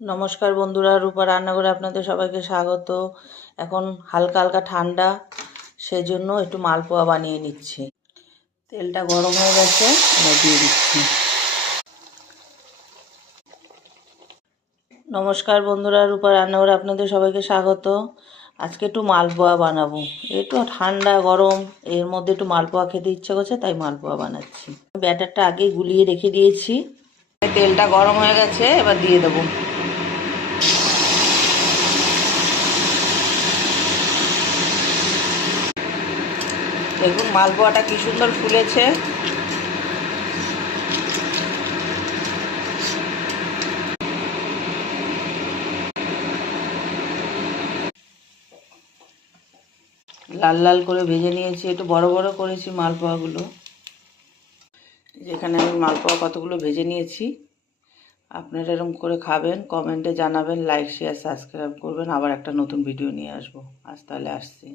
নমস্কার বন্ধুরা, রূপা রান্নাঘরে আপনাদের সবাইকে স্বাগত। এখন হালকা হালকা ঠান্ডা, সেজন্য একটু মালপোয়া বানিয়ে নিচ্ছি। তেলটা গরম হয়ে গেছে, এবার দিয়ে দিচ্ছি। নমস্কার বন্ধুরা, রূপা রান্নাঘরে আপনাদের সবাইকে স্বাগত। আজকে একটু মালপোয়া বানাবো। একটু ঠান্ডা গরম, এর মধ্যে একটু মালপোয়া খেতে ইচ্ছে করছে, তাই মালপোয়া বানাচ্ছি। ব্যাটারটা আগেই গুলিয়ে রেখে দিয়েছি। তেলটা গরম হয়ে গেছে, এবার দিয়ে দেবো। দেখুন মালপোয়াটা কি সুন্দর ফুলেছে। লাল লাল করে ভেজে নিয়েছি, একটু বড় বড় করেছি মালপোয়াগুলো। যেখানে আমি মালপোয়া কতগুলো ভেজে নিয়েছি। আপনারা এরকম করে খাবেন, কমেন্টে জানাবেন, লাইক শেয়ার সাবস্ক্রাইব করবেন। আবার একটা নতুন ভিডিও নিয়ে আসবো। আজ তাহলে আসছি।